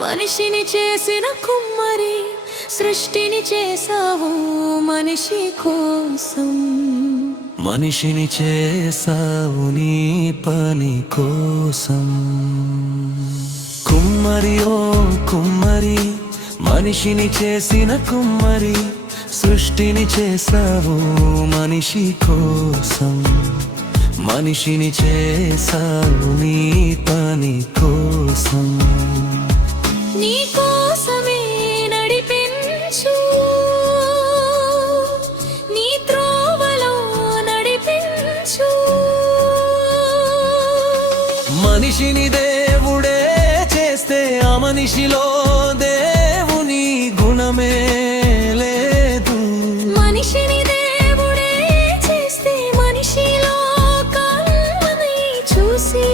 మనిషిని చేసిన కుమ్మరి సృష్టిని చేసావు మనిషి కోసం. మనిషిని చేసావు నీ పని కోసం. కుమ్మరి ఓ కుమ్మరి, మనిషిని చేసిన కుమ్మరి సృష్టిని చేసావు మనిషి కోసం. మనిషిని చేసావు నీ పని కోసం. నీ కోసమే నడిపించు, నీ త్రోవలో నడిపించు. మనిషిని దేవుడే చేస్తే ఆ మనిషిలో దేవుని గుణమే లేదు. మనిషిని దేవుడే చేస్తే మనిషిలో కల్మని చూసి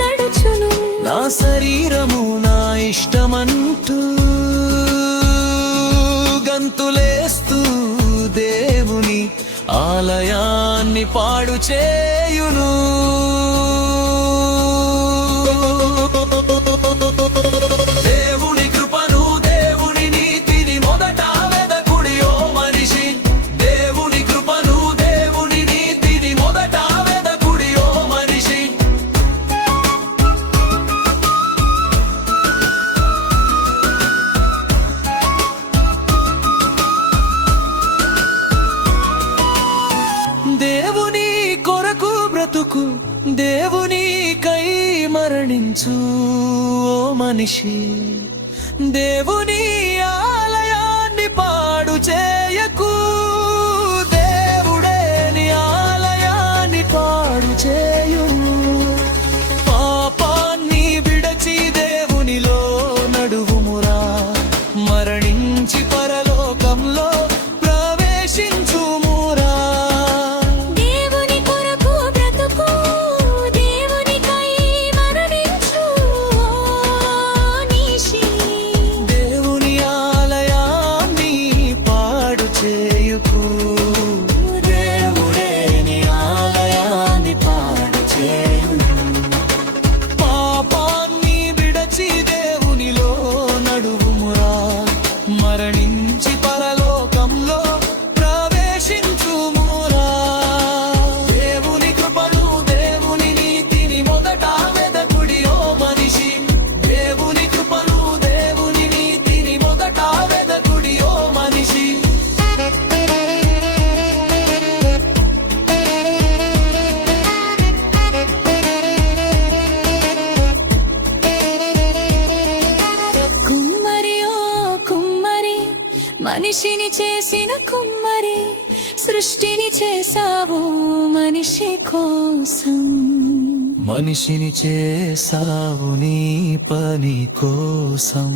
నడుచును. నా శరీరము నా ఇష్టమంటూ గంతులేస్తూ దేవుని ఆలయాన్ని పాడు చేయును. దేవుని కృపను దేవుని నీతిని మొదట వెదకుడి ఓ మనిషి. దేవుని కృపను దేవుని నీతిని మొదట వెదకుడి ఓ మనిషి. దేవుని కొరకు బ్రతుకు, దేవునికై మరణించు ఓ మనిషి. దేవుని ఆలయాన్ని పాడు చేయకు, దేవుడే నీ ఆలయాన్ని పాడు చేయు. పాపాన్ని విడచి దేవునిలో నడువుమురా, మరణించి పరలోకంలో ప్రవేశించుమురా. దేవుని కొరకు బ్రతుకు, దేవునికై మరణించు నీషి. దేవుని ఆలయాన్ని పాడు చేయుకు, దేవుడే నీ ఆలయాన్ని పాడు చేయు. పాపాన్ని విడచి దేవునిలో నడువుమురా, మరణించి పరలోకంలో ప్రవేశించుమురా. దేవుని కృపను దేవుని నీతిని మొదట వెదకుడి ఓ మనిషి. దేవుని కృపను దేవుని నీతిని మొదట వెదకుడి ఓ మనిషి. కుమ్మరి ఓ కుమ్మరి, మనిషిని చేసిన కుమ్మరి సృష్టిని చేసావు మనిషి కోసం. మనిషిని చేసావు నీ పని కోసం.